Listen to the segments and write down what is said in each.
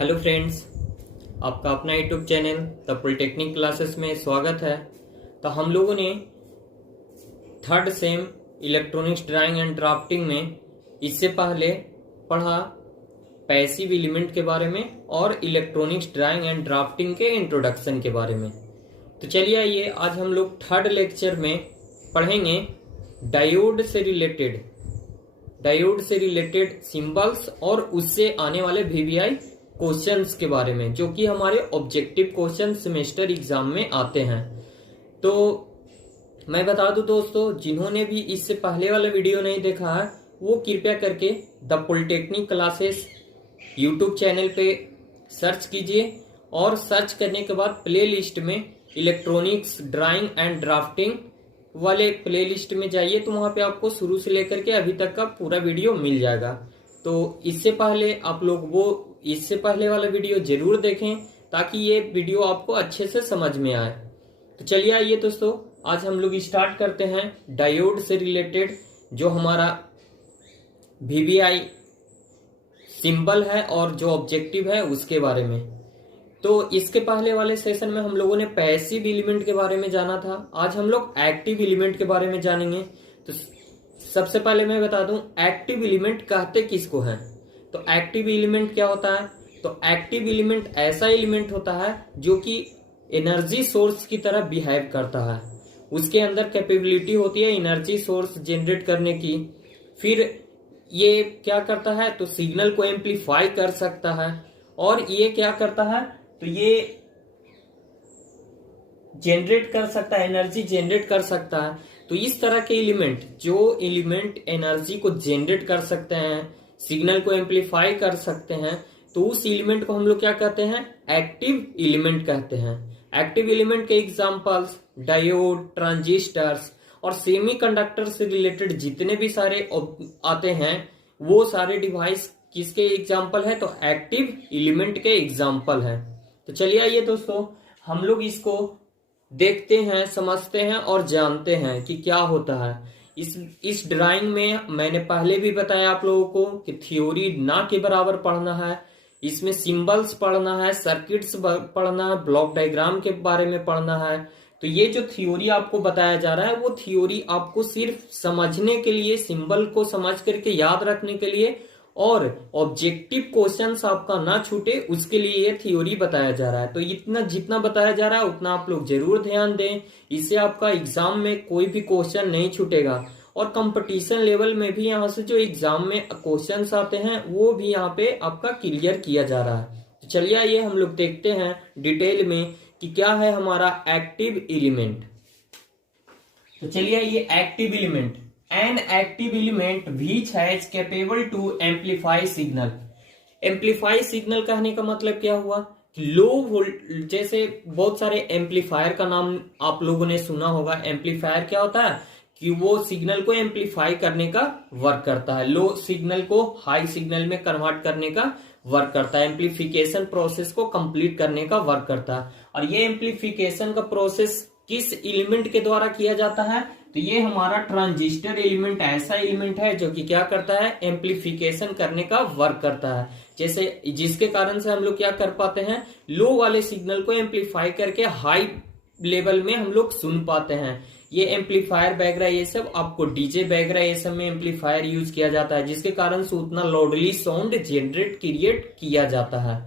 Hello friends, आपका अपना YouTube channel the polytechnic classes में स्वागत है। तो हम लोगों ने third same electronics drawing and drafting में इससे पहले पढ़ा पैसिव एलिमेंट के बारे में और इलेक्ट्रॉनिक्स ड्राइंग एंड ड्राफ्टिंग के इंट्रोडक्शन के बारे में। तो चलिए आइए आज हम लोग थर्ड लेक्चर में पढ़ेंगे डायोड से रिलेटेड सिंबल्स और उससे आने वाले वीवीआई क्वेश्चंस के बारे में, जो कि हमारे ऑब्जेक्टिव क्वेश्चन सेमेस्टर एग्जाम में आते हैं। तो मैं बता दूं दोस्तों, जिन्होंने भी इससे पहले वाला वीडियो नहीं देखा है वो कृपया करके the polytechnic classes YouTube channel पे सर्च कीजिए और सर्च करने के बाद प्ले लिस्ट में इलेक्ट्रॉनिक्स ड्राइंग एंड ड्राफ्टिंग वाले प्ले लिस्ट में जाइए, तो वहां पे आपको शुरू से लेकर के अभी तक का पूरा वीडियो मिल जाएगा। तो इससे पहले आप लोग इससे पहले वाला वीडियो जरूर देखें ताकि ये वीडियो आपको अच्छे से समझ में आए। तो चलिए आइए दोस्तों, आज हम लोग स्टार्ट करते हैं डायोड से रिलेटेड जो हमारा वीवीआई सिंबल है और जो ऑब्जेक्टिव है उसके बारे में। तो इसके पहले वाले सेशन में हम लोगों ने पैसिव एलिमेंट के बारे में जाना था, आज हम लोग एक्टिव एलिमेंट के बारे में जानेंगे। तो सबसे पहले मैं बता दूं एक्टिव एलिमेंट कहते किसको हैं। तो एक्टिव एलिमेंट क्या होता है? तो एक्टिव एलिमेंट ऐसा एलिमेंट होता है जो कि एनर्जी सोर्स की तरह बिहेव करता है, उसके अंदर कैपेबिलिटी होती है एनर्जी सोर्स जनरेट करने की। फिर ये क्या करता है? तो सिग्नल को एम्पलीफाई कर सकता है। और ये क्या करता है? तो ये जनरेट कर सकता है, एनर्जी जनरेट कर सकता है। तो इस तरह के एलिमेंट, जो एलिमेंट एनर्जी को जनरेट कर सकते हैं, सिग्नल को एम्पलीफाई कर सकते हैं, तो उस एलिमेंट को हम लोग क्या कहते हैं? एक्टिव एलिमेंट कहते हैं। एक्टिव एलिमेंट के एग्जांपल्स डायोड, ट्रांजिस्टर्स और सेमीकंडक्टर से रिलेटेड जितने भी सारे आते हैं वो सारे डिवाइस किसके एग्जांपल है? तो एक्टिव एलिमेंट के एग्जांपल है। तो चलिए आइए दोस्तों, हम लोग इसको देखते हैं, समझते हैं और जानते हैं कि क्या होता है। इस ड्राइंग में मैंने पहले भी बताया आप लोगों को कि थ्योरी ना के बराबर पढ़ना है, इसमें सिंबल्स पढ़ना है, सर्किट्स पढ़ना है, ब्लॉक डायग्राम के बारे में पढ़ना है। तो ये जो थ्योरी आपको बताया जा रहा है वो थ्योरी आपको सिर्फ समझने के लिए, सिंबल को समझ करके याद रखने के लिए और ऑब्जेक्टिव क्वेश्चंस आपका ना छूटे उसके लिए ये थ्योरी बताया जा रहा है। तो इतना जितना बताया जा रहा है उतना आप लोग जरूर ध्यान दें, इससे आपका एग्जाम में कोई भी क्वेश्चन नहीं छूटेगा। और कंपटीशन लेवल में भी यहाँ से जो एग्जाम में क्वेश्चंस आते हैं वो भी यहाँ पे आपका क्लियर किया जा रहा है। तो चलिए आइए हम लोग देखते हैं डिटेल में कि क्या है हमारा एक्टिव एलिमेंट। तो चलिए आइए active element, an active element which has capable to amplify signal। Amplify signal कहने का मतलब क्या हुआ? लो वोल्ट, जैसे बहुत सारे एम्पलीफायर का नाम आप लोगों ने सुना होगा। एम्पलीफायर क्या होता है कि वो सिग्नल को एम्पलीफाई करने का वर्क करता है, लो सिग्नल को हाई सिग्नल में कन्वर्ट करने का वर्क करता है, एम्पलीफिकेशन प्रोसेस को कंप्लीट करने का वर्क करता है। और ये एम्पलीफिकेशन का प्रोसेस किस एलिमेंट के द्वारा किया जाता है? तो ये हमारा ट्रांजिस्टर एलिमेंट ऐसा एलिमेंट है जो कि क्या करता है? एम्पलीफिकेशन करने का वर्क करता है, जैसे जिसके कारण से हम लोग क्या कर पाते हैं? लो वाले सिग्नल को एम्पलीफाई करके हाई लेवल में हम लोग सुन पाते हैं। ये एम्पलीफायर वगैरह ये सब आपको डीजे वगैरह ये सब में एम्पलीफायर यूज किया जाता है, जिसके कारण से उतना लाउडली साउंड जनरेट क्रिएट किया जाता है।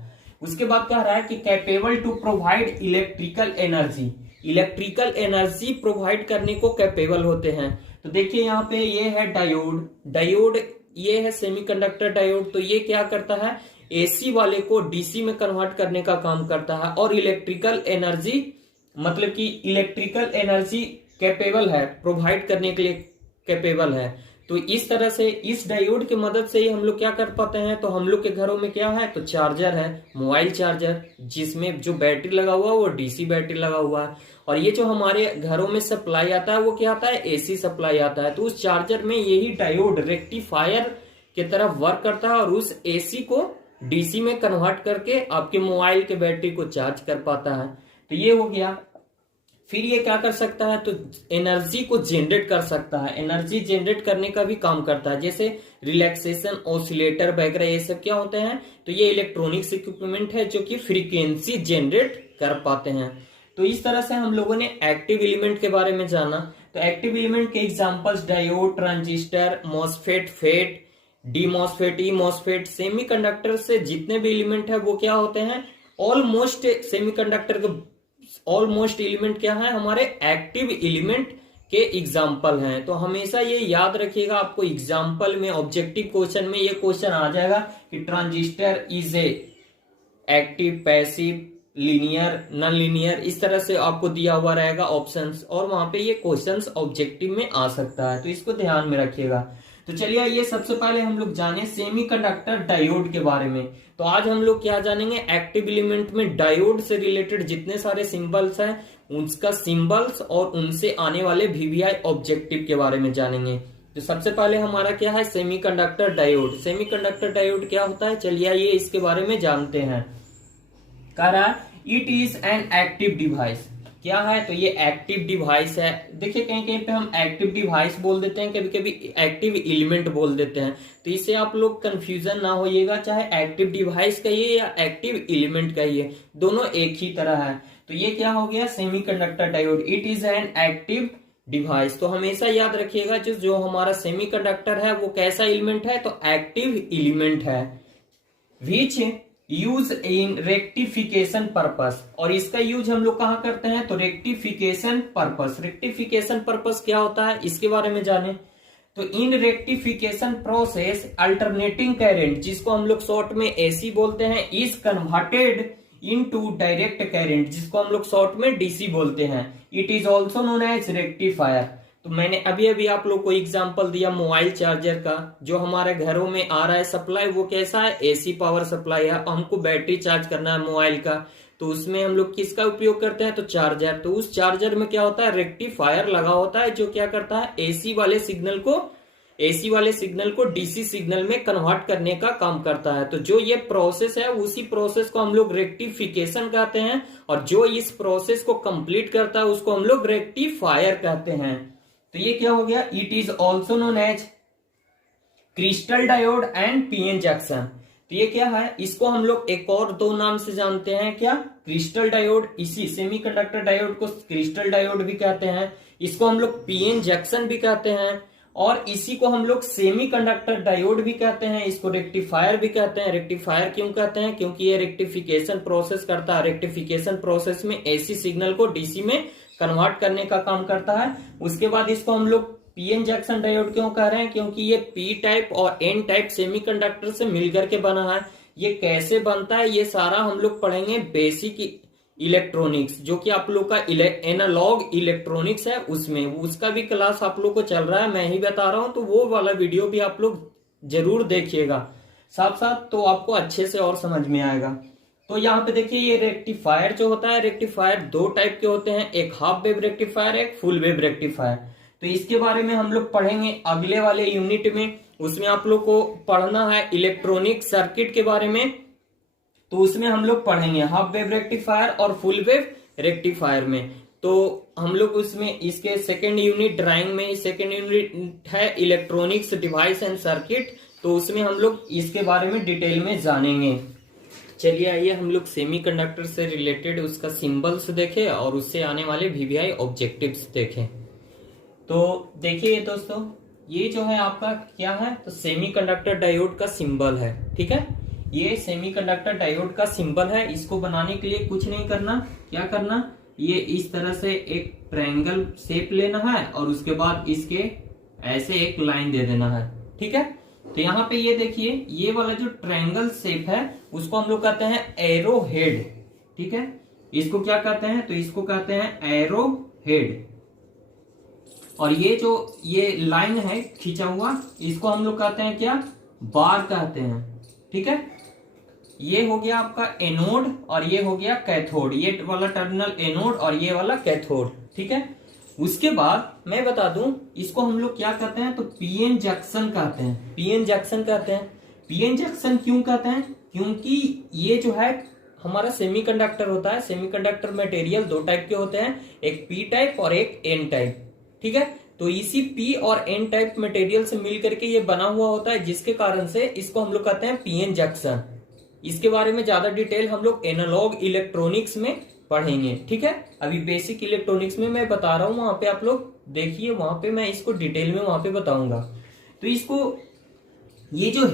उसके बाद कह रहा है कि capable to provide electrical energy, electrical energy provide करने को कैपेबल होते हैं। तो देखिए यहाँ पे ये है डायोड ये है सेमीकंडक्टर डायोड। तो ये क्या करता है? एसी वाले को डीसी में कन्वर्ट करने का काम करता है। और इलेक्ट्रिकल एनर्जी मतलब कि इलेक्ट्रिकल एनर्जी कैपेबल है, प्रोवाइड करने के लिए कैपेबल है। तो इस तरह से इस डायोड की मदद से ही हम लोग क्या कर पाते हैं? तो हम लोग के घरों में क्या है? तो चार्जर है, मोबाइल चार्जर, जिसमें जो बैटरी लगा हुआ है वो डीसी बैटरी लगा हुआ है। और ये जो हमारे घरों में सप्लाई आता है वो क्या आता है? एसी सप्लाई आता है। तो उस चार्जर में यही डायोड रेक्टिफायर की तरह वर्क करता है और उस एसी को डीसी में कन्वर्ट करके आपके मोबाइल के बैटरी को चार्ज कर पाता है। तो ये हो गया। फिर ये क्या कर सकता है, तो एनर्जी को जनरेट कर सकता है, एनर्जी जनरेट करने का भी काम करता है। जैसे रिलैक्सेशन ऑसिलेटर वगैरह ये सब क्या होते हैं, तो ये इलेक्ट्रॉनिक्स इक्विपमेंट है जो कि फ्रीक्वेंसी जनरेट कर पाते हैं। तो इस तरह से हम लोगों ने एक्टिव एलिमेंट के बारे में जाना। तो एक्टिव एलिमेंट के examples diode, transistor, MOSFET, FET, D MOSFET, E MOSFET. Semiconductor से जितने भी एलिमेंट है वो क्या होते हैं, ऑलमोस्ट सेमीकंडक्टर के ऑलमोस्ट एलिमेंट क्या है, हमारे एक्टिव एलिमेंट के एग्जाम्पल हैं। तो हमेशा ये याद रखिएगा, आपको एग्जाम्पल में ऑब्जेक्टिव क्वेश्चन में ये क्वेश्चन आ जाएगा कि transistor is a active, passive, linear, non linear, इस तरह से आपको दिया हुआ रहेगा ऑप्शंस, और वहां पे ये क्वेश्चंस ऑब्जेक्टिव में आ सकता है, तो इसको ध्यान में रखिएगा। तो चलिए ये सबसे पहले हम लोग जाने सेमीकंडक्टर डायोड के बारे में। तो आज हम लोग क्या जानेंगे, एक्टिव एलिमेंट में डायोड से रिलेटेड जितने सारे सिंबल्स हैं उनका सिंबल्स और उनसे आने वाले वीवीआई ऑब्जेक्टिव के बारे में जानेंगे। तो सबसे पहले हमारा क्या है, सेमीकंडक्टर डायोड। सेमीकंडक्टर डायोड क्या होता है, चलिए ये इसके बारे में जानते हैं। कह रहा है it is an active device. क्या है, तो ये एक्टिव डिवाइस है। देखिए कहीं कहीं पे हम एक्टिव डिवाइस बोल देते हैं, कभी कभी एक्टिव एलिमेंट बोल देते हैं, तो इससे आप लोग कंफ्यूजन ना होइएगा, चाहे एक्टिव डिवाइस कहिए या एक्टिव एलिमेंट कहिए, दोनों एक ही तरह है। तो ये क्या हो गया, semiconductor diode, it is an active device. तो हमेशा याद रखिएगा जो हमारा सेमीकंडक्टर है वो कैसा एलिमेंट है, तो एक्टिव एलिमेंट है। विच यूज इन रेक्टिफिकेशन पर्पस, और इसका यूज हम लोग कहां करते हैं, तो रेक्टिफिकेशन पर्पस। रेक्टिफिकेशन पर्पस क्या होता है, इसके बारे में जाने। तो in rectification process alternating current, जिसको हम लोग शॉर्ट में एसी बोलते हैं, is converted into direct current, जिसको हम लोग शॉर्ट में डीसी बोलते हैं। It is also known as rectifier. तो मैंने अभी अभी आप लोग को एग्जांपल दिया मोबाइल चार्जर का, जो हमारे घरों में आ रहा है सप्लाई, वो कैसा है, एसी पावर सप्लाई है। हमको बैटरी चार्ज करना है मोबाइल का, तो उसमें हम लोग किसका उपयोग करते हैं, तो चार्जर। तो उस चार्जर में क्या होता है, रेक्टिफायर लगा होता है, जो क्या करता है, एसी वाले सिग्नल को डीसी सिग्नल में कन्वर्ट करने का काम करता है। तो जो ये प्रोसेस है, उसी प्रोसेस को हम लोग रेक्टिफिकेशन कहते हैं, और जो इस प्रोसेस को कंप्लीट करता है उसको हम लोग रेक्टिफायर कहते हैं। तो ये क्या हो गया, it is also known as crystal diode and PN junction. तो ये क्या है, इसको हम लोग एक और दो नाम से जानते हैं, क्या, क्रिस्टल डायोड। इसी सेमीकंडक्टर डायोड को क्रिस्टल डायोड भी कहते हैं, इसको हम लोग पीएन जंक्शन भी कहते हैं, और इसी को हम लोग सेमीकंडक्टर डायोड भी कहते हैं, इसको रेक्टिफायर भी कहते हैं। रेक्टिफायर क्यों कहते हैं, क्योंकि ये रेक्टिफिकेशन प्रोसेस करता है। रेक्टिफिकेशन प्रोसेस में एसी सिग्नल को डीसी में कन्वर्ट करने का काम करता है। उसके बाद इसको हम लोग पीएन जंक्शन डायोड क्यों कह रहे हैं, क्योंकि ये पी टाइप और एन टाइप सेमीकंडक्टर से मिलकर के बना है। ये कैसे बनता है, ये सारा हम लोग पढ़ेंगे बेसिक इलेक्ट्रॉनिक्स, जो कि आप लोग का एनालॉग इलेक्ट्रॉनिक्स है, उसमें उसका भी क्लास आप लोग को चल रहा है, मैं ही बता रहा हूं। तो वो वाला वीडियो भी आप लोग जरूर देखिएगा साथ साथ, तो आपको अच्छे से और समझ में आएगा। तो यहाँ पे देखिए ये रेक्टिफायर जो होता है, रेक्टिफायर दो टाइप के होते हैं, एक हाफ वेव रेक्टिफायर, एक फुल वेव रेक्टिफायर। तो इसके बारे में हम लोग पढ़ेंगे अगले वाले यूनिट में। उसमें आप लोग को पढ़ना है इलेक्ट्रॉनिक सर्किट के बारे में, तो उसमें हम लोग पढ़ेंगे हाफ वेव रेक्टिफायर और फुल वेव रेक्टिफायर में। तो हम लोग उसमें इसके सेकेंड यूनिट ड्राइंग में, सेकेंड यूनिट है इलेक्ट्रॉनिक्स डिवाइस एंड सर्किट, तो उसमें हम लोग इसके बारे में डिटेल में जानेंगे। चलिए आइए हम लोग सेमीकंडक्टर से रिलेटेड उसका सिंबल्स देखें और उससे आने वाले वीवीआई ऑब्जेक्टिव्स देखें। तो देखिए दोस्तों, ये जो है आपका क्या है, तो सेमीकंडक्टर डायोड का सिंबल है, ठीक है। ये सेमीकंडक्टर डायोड का सिंबल है। इसको बनाने के लिए कुछ नहीं करना, क्या करना, ये इस तरह से एक ट्रायंगल शेप लेना है और उसके बाद इसके ऐसे एक लाइन दे देना है, ठीक है। तो यहाँ पे ये देखिए, ये वाला जो ट्रायंगल शेप है उसको हम लोग कहते हैं एरो हेड, ठीक है। इसको क्या कहते हैं, तो इसको कहते हैं एरो हेड। और ये जो ये लाइन है खींचा हुआ, इसको हम लोग कहते हैं क्या, बार कहते हैं, ठीक है। ये हो गया आपका एनोड और ये हो गया कैथोड, ये वाला टर्मिनल एनोड और ये वाला कैथोड, ठीक है। उसके बाद मैं बता दूं, इसको हम लोग क्या कहते हैं, तो पीएन जंक्शन कहते हैं। पीएन जंक्शन कहते हैं। पीएन जंक्शन क्यों कहते हैं, क्योंकि ये जो है हमारा सेमीकंडक्टर होता है, सेमीकंडक्टर मटेरियल दो टाइप के होते हैं, एक पी टाइप और एक एन टाइप। ठीक है, तो इसी पी और एन टाइप मटेरियल से मिलकर के ये बना हुआ होता है, जिसके कारण से इसको हम लोग कहते हैं पीएन जंक्शन। इसके बारे में ज्यादा डिटेल हम लोग एनालॉग इलेक्ट्रॉनिक्स में पढ़ेंगे। ठीक है, अभी बेसिक इलेक्ट्रॉनिक्स में मैं बता रहा हूं, वहां पे आप लोग देखिए, वहां पे मैं इसको डिटेल में वहां पे बताऊंगा। तो इसको ये जो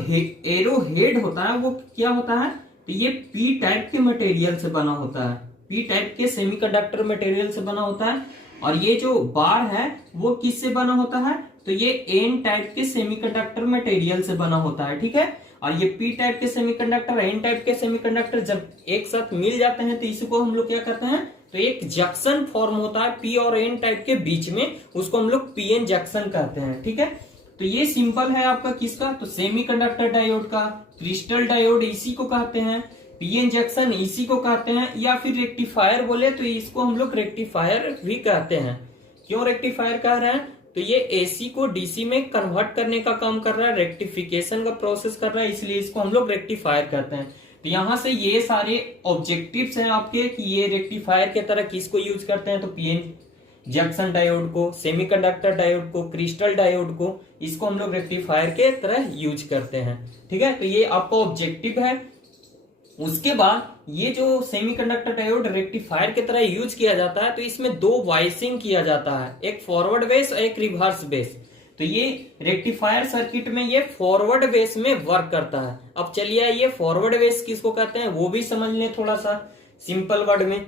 एरो हेड होता है वो क्या होता है, तो ये पी टाइप के मटेरियल से बना होता है, पी टाइप के सेमीकंडक्टर मटेरियल से बना होता है। और ये जो बार है वो किससे बना होता है, तो ये एन टाइप के सेमीकंडक्टर मटेरियल से बना होता है। ठीक है, और ये पी टाइप के सेमीकंडक्टर, एन टाइप के सेमीकंडक्टर जब एक साथ मिल जाते हैं तो इसको हम लोग क्या कहते हैं, तो एक जंक्शन फॉर्म होता है पी और एन टाइप के बीच में, उसको हम लोग पीएन जंक्शन कहते हैं। ठीक है, तो ये सिंपल है आपका किसका, तो सेमीकंडक्टर डायोड का। क्रिस्टल डायोड इसी को कहते हैं, पीएन जंक्शन इसी को कहते हैं, या फिर रेक्टिफायर बोले तो इसको हम लोग रेक्टिफायर भी कहते हैं। क्यों रेक्टिफायर कह रहे हैं, तो ये एसी को डीसी में कन्वर्ट करने का काम कर रहा है, रेक्टिफिकेशन का प्रोसेस कर रहा है, इसलिए इसको हम लोग रेक्टिफायर कहते हैं। तो यहां से ये सारे ऑब्जेक्टिव्स हैं आपके कि ये रेक्टिफायर के तरह किसको यूज करते हैं, तो पीएन जंक्शन डायोड को, सेमीकंडक्टर डायोड को, क्रिस्टल डायोड को, इसको हम लोग रेक्टिफायर के तरह यूज करते हैं। ठीक है, तो ये आपका ऑब्जेक्टिव है। उसके बाद ये जो सेमीकंडक्टर डायोड रेक्टिफायर की तरह यूज किया जाता है, तो इसमें दो वाइसिंग किया जाता है, एक फॉरवर्ड बेस और एक रिवर्स बेस। तो ये रेक्टिफायर सर्किट में ये फॉरवर्ड बेस में वर्क करता है। अब चलिए ये फॉरवर्ड बेस किसको कहते हैं वो भी समझ लें थोड़ा सा सिंपल वर्ड में।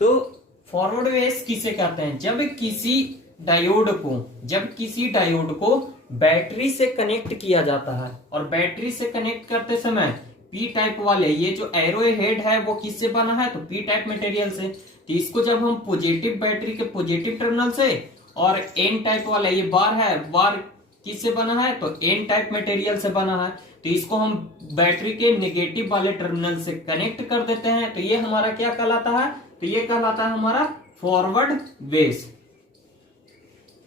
तो फॉरवर्ड बेस किसे कहते हैं, जब किसी डायोड को बैटरी से कनेक्ट किया जाता है, और बैटरी से कनेक्ट करते समय पी टाइप वाले ये जो एरो हेड है वो किससे बना है, तो पी टाइप मटेरियल से। तो इसको जब हम पॉजिटिव बैटरी के पॉजिटिव टर्मिनल से, और एन टाइप वाला ये बार है, बार किससे बना है, तो एन टाइप मटेरियल से बना है, तो इसको हम बैटरी के नेगेटिव वाले टर्मिनल से कनेक्ट कर देते हैं। तो ये हमारा क्या कहलाता है, तो ये कहलाता है हमारा फॉरवर्ड बेस।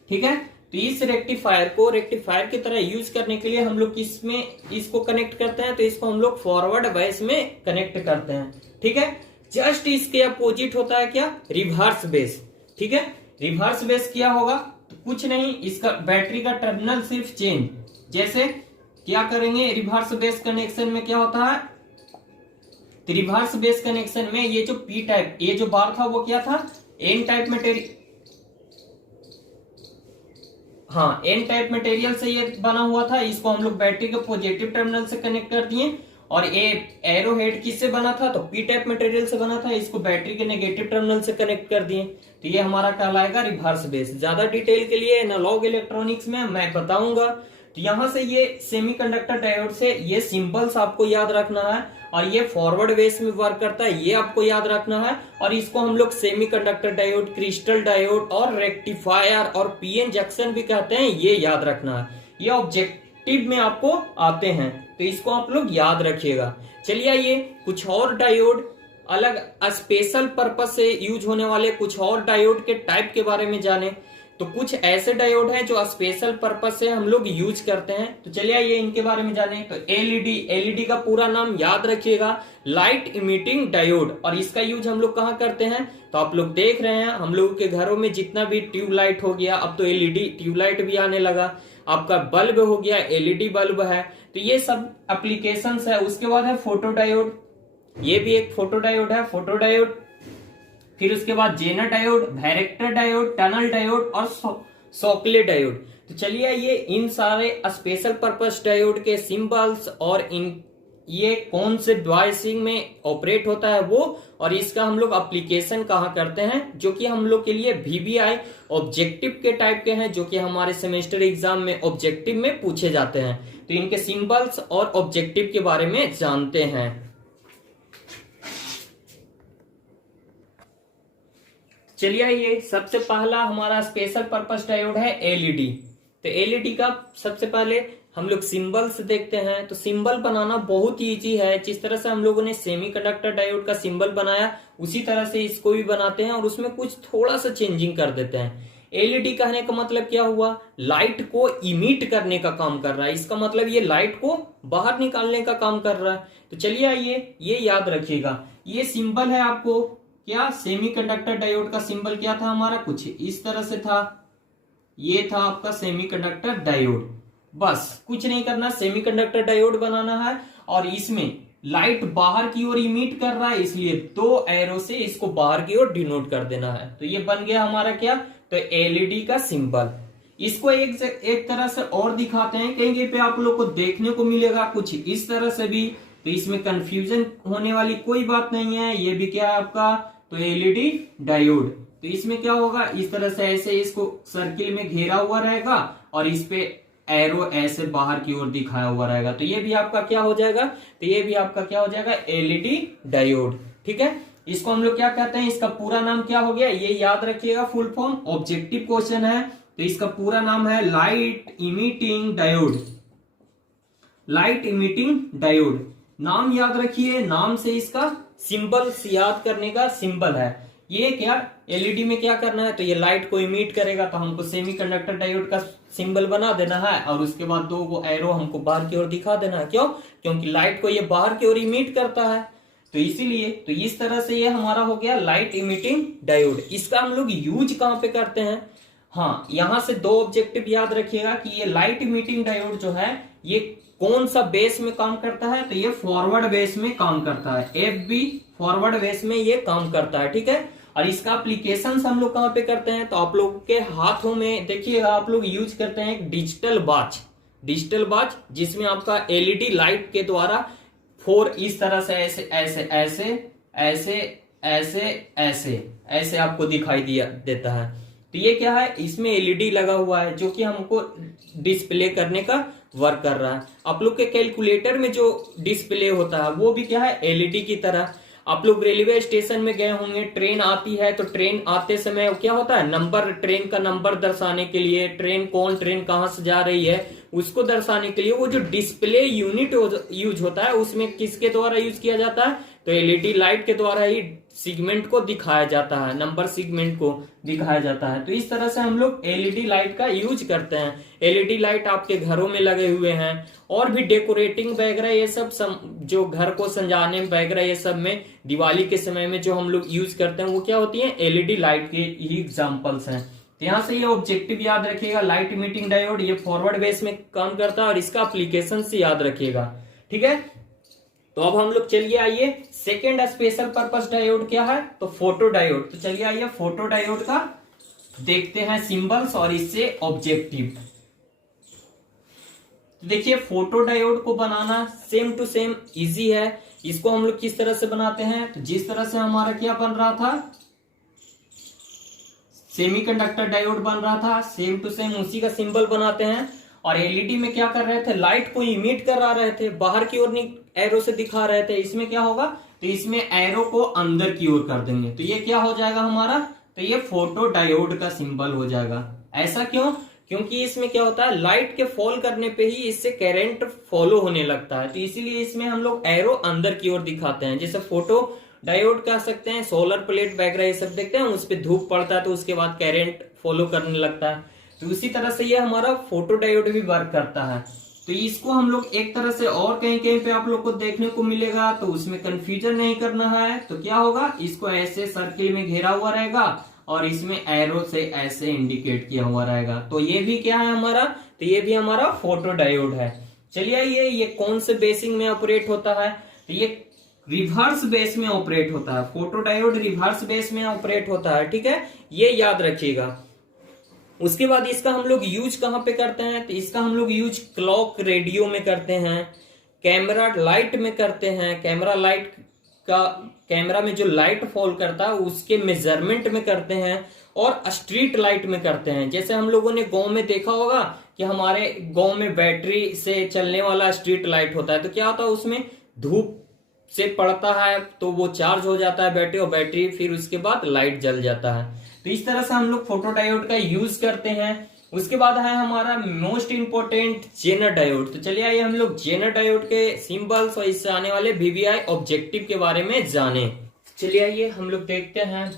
ठीक है, तो इस रेक्टिफायर को रेक्टिफायर की तरह यूज करने के लिए हम लोग किसमें इसको कनेक्ट करते हैं, तो इसको हम लोग फॉरवर्ड बेस में कनेक्ट करते हैं। ठीक है, जस्ट इसके अपोजिट होता है क्या, रिवर्स बेस। ठीक है, रिवर्स बेस क्या होगा, तो कुछ नहीं, इसका बैटरी का टर्मिनल सिर्फ चेंज। जैसे क्या करेंगे, रिवर्स बेस कनेक्शन में क्या होता है, तो रिवर्स बेस कनेक्शन में ये जो पी टाइप, ये जो बार था वो क्या था, एन टाइप मटेरियल, हाँ एन टाइप मटेरियल से ये बना हुआ था, इसको हम लोग बैटरी के पॉजिटिव टर्मिनल से कनेक्ट कर दिए। और ये एरो हेड किससे बना था, तो पी टाइप मटेरियल से बना था, इसको बैटरी के नेगेटिव टर्मिनल से कनेक्ट कर दिए। तो ये हमारा कहलाएगा रिवर्स बेस। ज्यादा डिटेल के लिए एनालॉग इलेक्ट्रॉनिक्स में मैं बताऊंगा। तो यहां से ये सेमीकंडक्टर डायोड से ये सिंबल्स आपको याद रखना है, और ये फॉरवर्ड बेस में वर्क करता है, ये आपको याद रखना है। और इसको हम लोग सेमीकंडक्टर डायोड, क्रिस्टल डायोड और रेक्टिफायर और पीएन जंक्शन भी कहते हैं, ये याद रखना है। ये ऑब्जेक्टिव में आपको आते हैं, तो इसको आप लोग याद रखिएगा। चलिए ये कुछ और डायोड, अलग स्पेशल पर्पस से यूज होने वाले कुछ और डायोड के टाइप के बारे में जाने। तो कुछ ऐसे डायोड हैं जो स्पेशल पर्पस से हम लोग यूज करते हैं, तो चलिए ये इनके बारे में जाने। तो एलईडी का पूरा नाम याद रखिएगा, लाइट इमिटिंग डायोड। और इसका यूज हम लोग कहाँ करते हैं, तो आप लोग देख रहे हैं हम लोगों के घरों में जितना भी ट्यूबलाइट हो गया, अब तो एलईडी ट्यूबलाइट भी आने लगा, आपका बल्ब हो गया एलईडी बल्ब है, तो ये सब एप्लीकेशंस है। उसके बाद है फोटो डायोड, ये भी एक फोटो डायोड है, फोटो डायोड। फिर उसके बाद Zener diode, varactor diode, tunnel diode और शॉकले डायोड। तो चलिए ये इन सारे स्पेशल पर्पस डायोड के सिंबल्स और इन ये कौन से डिवाइसिंग में ऑपरेट होता है वो, और इसका हम लोग एप्लीकेशन कहाँ करते हैं, जो कि हम लोग के लिए वीबीआई ऑब्जेक्टिव के टाइप के हैं, जो कि हमारे सेमेस्टर एग्जाम में ऑब्जेक्टिव में पूछे जाते हैं। तो इनके सिंबल्स और ऑब्जेक्टिव के बारे में जानते हैं। चलिए ये सबसे पहला हमारा स्पेशल पर्पस डायोड है एलईडी। तो एलईडी का सबसे पहले हम लोग सिंबल्स देखते हैं। तो सिंबल बनाना बहुत ही इजी है, जिस तरह से हम लोगों ने सेमीकंडक्टर डायोड का सिंबल बनाया उसी तरह से इसको भी बनाते हैं, और उसमें कुछ थोड़ा सा चेंजिंग कर देते हैं। एलईडी कहने का मतलब क्या हुआ, लाइट को इमिट करने का काम कर रहा है। इसका मतलब ये लाइट को बाहर निकालने का काम कर रहा है। तो चलिए आइए ये याद रखिएगा, ये सिंबल है आपको क्या, सेमीकंडक्टर डायोड का सिंबल क्या था हमारा, कुछ इस तरह से था, ये था आपका सेमीकंडक्टर डायोड। बस कुछ नहीं करना, सेमीकंडक्टर डायोड बनाना है और इसमें लाइट बाहर की ओर इमिट कर रहा है, इसलिए दो एरो से इसको बाहर की ओर डिनोट कर देना है। तो ये बन गया हमारा क्या, तो एलईडी का सिंबल। इसको एक तरह से और दिखाते हैं, कहीं पे आप लोग को देखने को मिलेगा कुछ इस तरह से भी, तो इसमें कंफ्यूजन होने वाली कोई बात नहीं है। ये भी क्या है आपका, तो एलईडी डायोड। तो इसमें क्या होगा, इस तरह से ऐसे इसको सर्किल में घेरा हुआ रहेगा और इस पे एरो ऐसे बाहर की ओर दिखाया हुआ रहेगा। तो ये भी आपका क्या हो जाएगा, तो ये भी आपका क्या हो जाएगा, एलईडी डायोड। ठीक है, इसको हम लोग क्या कहते हैं, इसका पूरा नाम क्या हो गया, ये याद रखिएगा, फुल फॉर्म, ऑब्जेक्टिव क्वेश्चन है तो इसका पूरा नाम है light emitting diode. Light emitting diode नाम याद रखिए, नाम से इसका सिंबल याद करने का सिंबल है। ये क्या एलईडी में क्या करना है, तो ये लाइट को इमिट करेगा, तो हमको सेमीकंडक्टर डायोड का सिंबल बना देना है और उसके बाद दो वो एरो हमको बाहर की ओर दिखा देना है। क्यों, क्योंकि लाइट को ये बाहर की ओर इमिट करता है, तो इसीलिए तो इस तरह से ये हमारा हो गया लाइट इमिटिंग डायोड। इसका हम लोग यूज कहां पे करते हैं, हाँ यहां से दो ऑब्जेक्टिव याद रखिएगा कि ये लाइट इमिटिंग डायोड जो है ये कौन सा बेस में काम करता है, तो ये फॉरवर्ड बेस में काम करता है, एफबी फॉरवर्ड बेस में ये काम करता है। ठीक है, और इसका एप्लीकेशन हम लोग कहां पे करते हैं, तो आप लोग के हाथों में देखिएगा, आप लोग यूज करते हैं एक डिजिटल वॉच, डिजिटल वॉच जिसमें आपका एलईडी लाइट के द्वारा फोर इस तरह से ऐसे ऐसे ऐसे ऐसे ऐसे ऐसे ऐसे आपको दिखाई देता है। तो ये क्या है, इसमें एलईडी लगा हुआ है जो कि हमको डिस्प्ले करने का वर्क कर रहा है। आप लोग के कैलकुलेटर में जो डिस्प्ले होता है वो भी क्या है, एलईडी की तरह। आप लोग रेलवे स्टेशन में गए होंगे, ट्रेन आती है तो ट्रेन आते समय क्या होता है, नंबर, ट्रेन का नंबर दर्शाने के लिए, ट्रेन कहां से जा रही है उसको दर्शाने के लिए वो जो डिस्प्ले यूनिट यूज होता है उसमें किसके द्वारा यूज किया जाता है, तो एलईडी लाइट के द्वारा ही सेगमेंट को दिखाया जाता है, नंबर सेगमेंट को दिखाया जाता है। तो इस तरह से हम लोग एलईडी लाइट का यूज करते हैं। एलईडी लाइट आपके घरों में लगे हुए हैं और भी डेकोरेटिंग वगैरह ये सब जो घर को सजाने वगैरह ये सब में दिवाली के समय में जो हम लोग यूज करते हैं वो क्या होती है, एलईडी लाइट के ही एग्जाम्पल्स हैं। तो यहाँ से ये ऑब्जेक्टिव याद रखिएगा, लाइट इमिटिंग डायोड, ये फॉरवर्ड बेस में काम करता है और इसका एप्लीकेशन से याद रखिएगा। ठीक है, तो अब हम लोग चलिए आइए सेकेंड स्पेशल पर्पस डायोड क्या है, तो फोटो डायोड। तो चलिए आइए फोटो डायोड का देखते हैं सिंबल्स और इससे ऑब्जेक्टिव। तो देखिए फोटो डायोड को बनाना सेम टू सेम इजी है। इसको हम लोग किस तरह से बनाते हैं, तो जिस तरह से हमारा क्या बन रहा था, सेमीकंडक्टर डायोड बन रहा था, सेम टू सेम उसी का सिंबल बनाते हैं। और एलईडी में क्या कर रहे थे, लाइट को इमिट करा रहे थे, बाहर की ओर एरो से दिखा रहे थे। इसमें क्या होगा, तो इसमें एरो को अंदर की ओर कर देंगे, तो ये क्या हो जाएगा हमारा, तो ये फोटो डायोड का सिंबल हो जाएगा। ऐसा क्यों, क्योंकि इसमें क्या होता है, लाइट के फॉल करने पे ही इससे करंट फॉलो होने लगता है, तो इसीलिए इसमें हम लोग एरो अंदर की ओर दिखाते हैं। जैसे फोटो डायोड कह सकते हैं, सोलर प्लेट वगैरह ये सब देखते हैं, उस पर धूप पड़ता है तो उसके बाद करंट फॉलो करने लगता है, तो उसी तरह से ये हमारा फोटो डायोड भी वर्क करता है। तो इसको हम लोग एक तरह से और कहीं कहीं पे आप लोग को देखने को मिलेगा, तो उसमें कंफ्यूजन नहीं करना है। तो क्या होगा, इसको ऐसे सर्किल में घेरा हुआ रहेगा और इसमें एरो से ऐसे इंडिकेट किया हुआ रहेगा, तो ये भी क्या है हमारा, तो ये भी हमारा फोटो डायोड है। चलिए ये कौन से बेसिंग में ऑपरेट होता है, तो ये रिवर्स बेस में ऑपरेट होता है। फोटो डायोड रिवर्स बेस में ऑपरेट होता है। ठीक है, ये याद रखिएगा। उसके बाद इसका हम लोग यूज कहां पे करते हैं, तो इसका हम लोग यूज क्लॉक रेडियो में करते हैं, कैमरा लाइट में करते हैं, कैमरा में जो लाइट फॉल करता है उसके मेजरमेंट में करते हैं, और स्ट्रीट लाइट में करते हैं। जैसे हम लोगों ने गांव में देखा होगा कि हमारे गांव में बैटरी से चलने वाला स्ट्रीट लाइट होता है, तो क्या होता है उसमें धूप से पड़ता है तो वो चार्ज हो जाता है बैटरी, और बैटरी फिर उसके बाद लाइट जल जाता है। तो इस तरह से हम लोग फोटो डायोड का यूज करते हैं। उसके बाद है हमारा मोस्ट इंपोर्टेंट जेनर डायोड। तो चलिए आइए हम लोग जेनर डायोड के सिंबल्स और इससे आने वाले वीवीआई ऑब्जेक्टिव के बारे में जाने। चलिए आइए हम लोग देखते हैं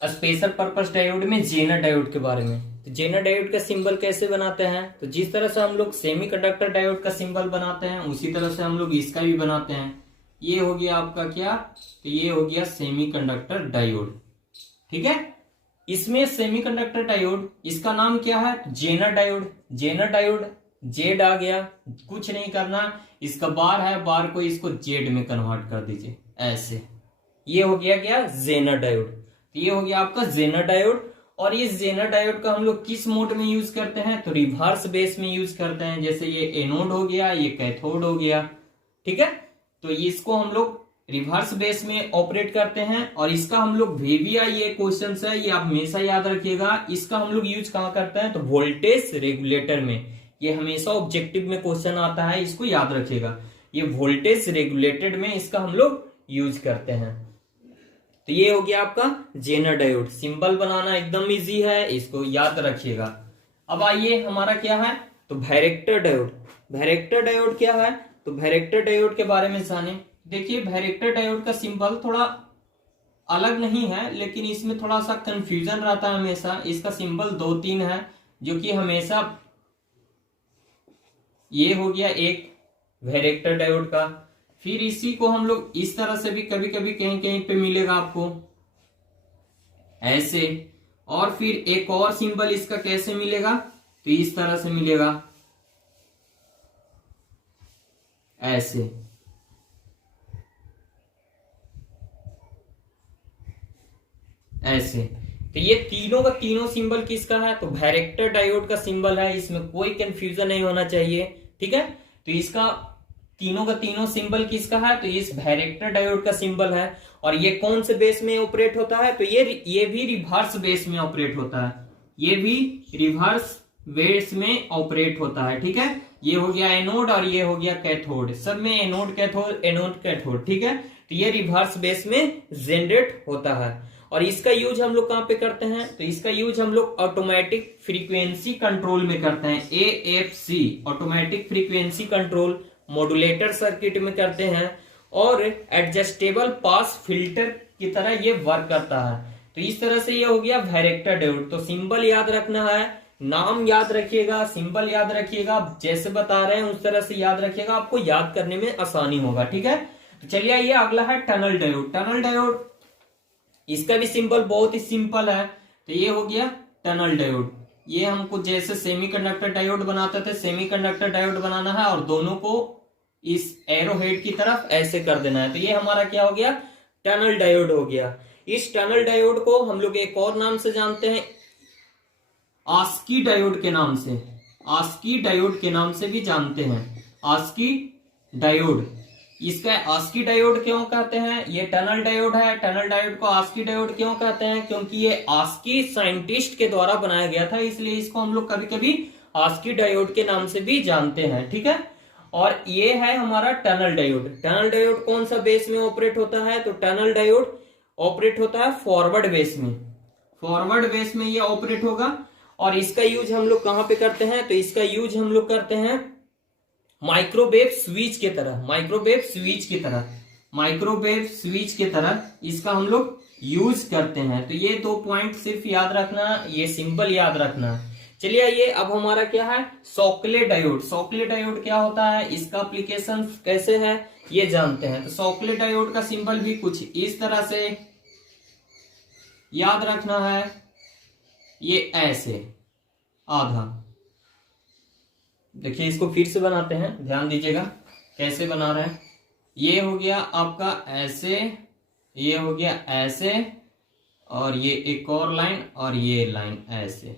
स्पेशल पर्पस डायोड में जेनर डायोड के बारे में। तो जेनर डायोड का सिंबल कैसे बनाते हैं, तो जिस तरह से हम लोग सेमीकंडक्टर डायोड का सिंबल बनाते हैं उसी तरह से हम लोग इसका भी बनाते हैं। ये हो गया आपका क्या, तो ये हो गया सेमीकंडक्टर डायोड। ठीक है, इसमें सेमीकंडक्टर डायोड, इसका नाम क्या है, Zener diode. Zener diode, Z आ गया, कुछ नहीं करना, इसका बार है, बार को इसको जेड में कन्वर्ट कर दीजिए ऐसे। ये हो गया क्या, जेनर डायोड। तो ये हो गया आपका जेनर डायोड। और ये जेनर डायोड का हम लोग किस मोड में यूज करते हैं, तो रिवर्स बेस में यूज करते हैं। जैसे ये एनोड हो गया, ये कैथोड हो गया। ठीक है, तो इसको हम लोग रिवर्स बेस में ऑपरेट करते हैं। और इसका हम लोग VBI, ये क्वेश्चन है, ये आप हमेशा याद रखिएगा, इसका हम लोग यूज कहां करते हैं, तो वोल्टेज रेगुलेटर में। ये हमेशा ऑब्जेक्टिव में क्वेश्चन आता है, इसको याद रखिएगा। ये वोल्टेज रेगुलेटेड में इसका हम लोग यूज करते हैं। तो ये हो गया आपका जेनर डायोड। सिंबल बनाना एकदम इजी है, इसको याद रखिएगा। अब आइए हमारा क्या है, तो वैरेक्टर डायोड। वैरेक्टर डायोड क्या है, तो वैरेक्टर डायोड के बारे में जाने। देखिए, वैरेक्टर डायोड का सिंबल थोड़ा अलग नहीं है, लेकिन इसमें थोड़ा सा कंफ्यूजन रहता है हमेशा। इसका सिंबल 2-3 है, जो कि हमेशा, ये हो गया एक वैरेक्टर डायोड का। फिर इसी को हम लोग इस तरह से भी कभी कभी कहीं कहीं पे मिलेगा आपको ऐसे। और फिर एक और सिंबल इसका कैसे मिलेगा, तो इस तरह से मिलेगा ऐसे। ऐसे। तो ये तीनों का तीनों सिंबल किसका है, तो वैरेक्टर डायोड का सिंबल है। इसमें कोई कंफ्यूजन नहीं होना चाहिए। ठीक है, तो इसका तीनों का तीनों सिंबल किसका है, तो इस वैरेक्टर डायोड का सिंबल है। और ये कौन से बेस में ऑपरेट होता है, तो ये भी रिवर्स बेस में ऑपरेट होता है। ये भी रिवर्स बेस में ऑपरेट होता है। ठीक है, ये हो गया एनोड और ये हो गया कैथोड। सब में एनोड कैथोड, एनोड कैथोड। ठीक है, तो ये रिवर्स बेस में जनरेट होता है। और इसका यूज हम लोग कहां पे करते हैं, तो इसका यूज हम लोग ऑटोमेटिक फ्रीक्वेंसी कंट्रोल में करते हैं। AFC, automatic frequency control modulator circuit में करते हैं। और एडजस्टेबल पास फिल्टर की तरह ये वर्क करता है। तो इस तरह से ये हो गया वैरेक्टर डायोड। तो सिंबल याद रखना है, नाम याद रखिएगा, सिंबल याद रखिएगा, जैसे बता रहे हैं उस तरह से याद रखिएगा, आपको याद करने में आसानी होगा। ठीक है, तो चलिए ये अगला है टनल डायोड। टनल डायोड, इसका भी सिंबल बहुत ही सिंपल है। तो ये हो गया टनल डायोड। ये हमको जैसे सेमीकंडक्टर डायोड बनाते थे, सेमीकंडक्टर डायोड बनाना है और दोनों को इस एरो हेड की तरफ ऐसे कर देना है। तो ये हमारा क्या हो गया, टनल डायोड हो गया। इस टनल डायोड को हम लोग एक और नाम से जानते हैं, आस्की डायोड के नाम से। आस्की डायोड के नाम से भी जानते हैं, आस्की डायोड। इसका आस्की डायोड क्यों कहते हैं, ये टनल डायोड है। टनल डायोड को आस्की डायोड क्यों कहते हैं, क्योंकि ये आस्की साइंटिस्ट के द्वारा बनाया गया था, इसलिए इसको हम लोग कभी कभी आस्की डायोड के नाम से भी जानते हैं। ठीक है, और ये है हमारा टनल डायोड। टनल डायोड कौन सा बेस में ऑपरेट होता है, तो टनल डायोड ऑपरेट होता है फॉरवर्ड बेस में। फॉरवर्ड बेस में ये ऑपरेट होगा। और इसका यूज हम लोग कहां पे करते हैं, तो इसका यूज हम लोग करते हैं माइक्रोवेव स्विच के तरह। माइक्रोवेव स्विच की तरह, माइक्रोवेव स्विच की तरह इसका हम लोग यूज करते हैं। तो ये 2 पॉइंट सिर्फ याद रखना, ये सिंबल याद रखना। चलिए ये अब हमारा क्या है, शॉकले डायोड। शॉकले डायोड क्या होता है, इसका एप्लीकेशन कैसे है, ये जानते हैं। तो शॉकले डायोड का सिंबल भी कुछ इस तरह से याद रखना है, ये ऐसे आधा। देखिए इसको फिर से बनाते हैं, ध्यान दीजिएगा कैसे बना रहे हैं। ये हो गया आपका ऐसे, ये हो गया ऐसे, और ये एक और लाइन, और ये लाइन ऐसे।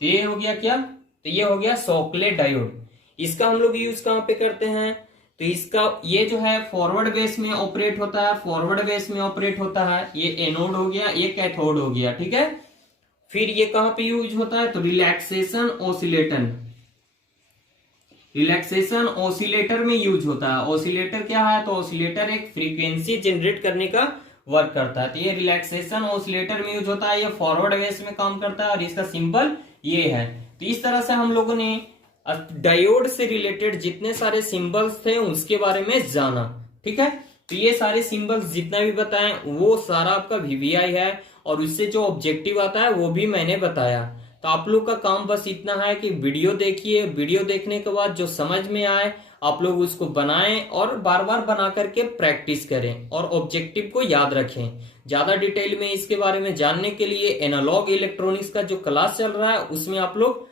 तो ये हो गया क्या, तो ये हो गया शॉकले डायोड। इसका हम लोग यूज कहां पे करते हैं, तो इसका ये जो है फॉरवर्ड बेस में ऑपरेट होता है। फॉरवर्ड बेस में ऑपरेट होता है, ये एनोड हो गया, ये कैथोड हो गया। ठीक है, फिर ये कहां पे यूज होता है, तो रिलैक्सेशन ऑसिलेटर, रिलैक्सेशन ऑसिलेटर में यूज होता है। ऑसिलेटर क्या है, तो ऑसिलेटर एक फ्रीक्वेंसी जनरेट करने का वर्क करता है। तो ये रिलैक्सेशन ऑसिलेटर में यूज होता है, ये फॉरवर्ड बेस में काम करता है, और इसका सिंबल ये है। तो इस तरह से हम लोगों ने डायोड से रिलेटेड जितने सारे सिंबल्स थे उसके बारे में जाना। ठीक है, तो ये सारे सिंबल्स जितना भी बताएं वो सारा आपका वीवीआई है, और उससे जो ऑब्जेक्टिव आता है वो भी मैंने बताया। तो आप लोग का काम बस इतना है कि वीडियो देखिए, वीडियो देखने के बाद जो समझ में आए आप लोग उसको बनाएं और बार बार बना करके प्रैक्टिस करें और ऑब्जेक्टिव को याद रखें। ज्यादा डिटेल में इसके बारे में जानने के लिए एनालॉग इलेक्ट्रॉनिक्स का जो क्लास चल रहा है उसमें आप लोग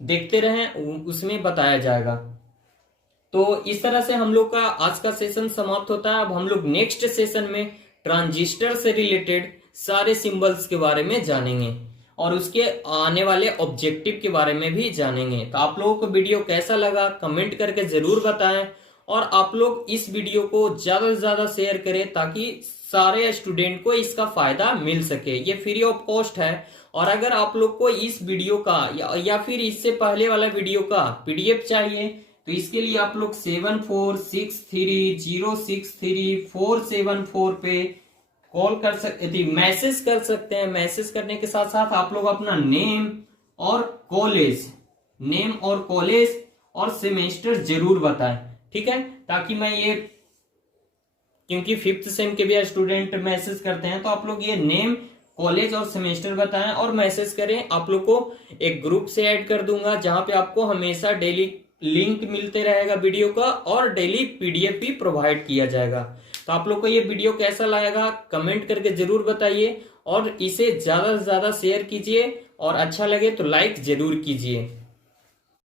देखते रहें, उसमें बताया जाएगा। तो इस तरह से हम लोग का आज का सेशन समाप्त होता है। अब हम लोग नेक्स्ट सेशन में ट्रांजिस्टर से रिलेटेड सारे सिंबल्स के बारे में जानेंगे और उसके आने वाले ऑब्जेक्टिव के बारे में भी जानेंगे। तो आप लोगों को वीडियो कैसा लगा कमेंट करके जरूर बताएं, और आप लोग इस वीडियो को ज्यादा से ज्यादा शेयर करें ताकि सारे स्टूडेंट को इसका फायदा मिल सके। ये फ्री ऑफ कॉस्ट है, और अगर आप लोग को इस वीडियो का या फिर इससे पहले वाला वीडियो का पीडीएफ चाहिए तो इसके लिए आप लोग 7463063474 पे कॉल कर सकते, मैसेज कर सकते हैं। मैसेज करने के साथ साथ आप लोग अपना नेम और कॉलेज और सेमेस्टर जरूर बताएं, ठीक है, ताकि मैं ये, क्योंकि 5th सेम के भी स्टूडेंट मैसेज करते हैं, तो आप लोग ये नेम कॉलेज और सेमेस्टर बताएं और मैसेज करें। आप लोग को एक ग्रुप से ऐड कर दूंगा जहां पे आपको हमेशा डेली लिंक मिलते रहेगा वीडियो का, और डेली पीडीएफ भी प्रोवाइड किया जाएगा। तो आप लोग को ये वीडियो कैसा लगेगा कमेंट करके जरूर बताइए, और इसे ज्यादा से ज्यादा शेयर कीजिए, और अच्छा लगे तो लाइक जरूर कीजिए।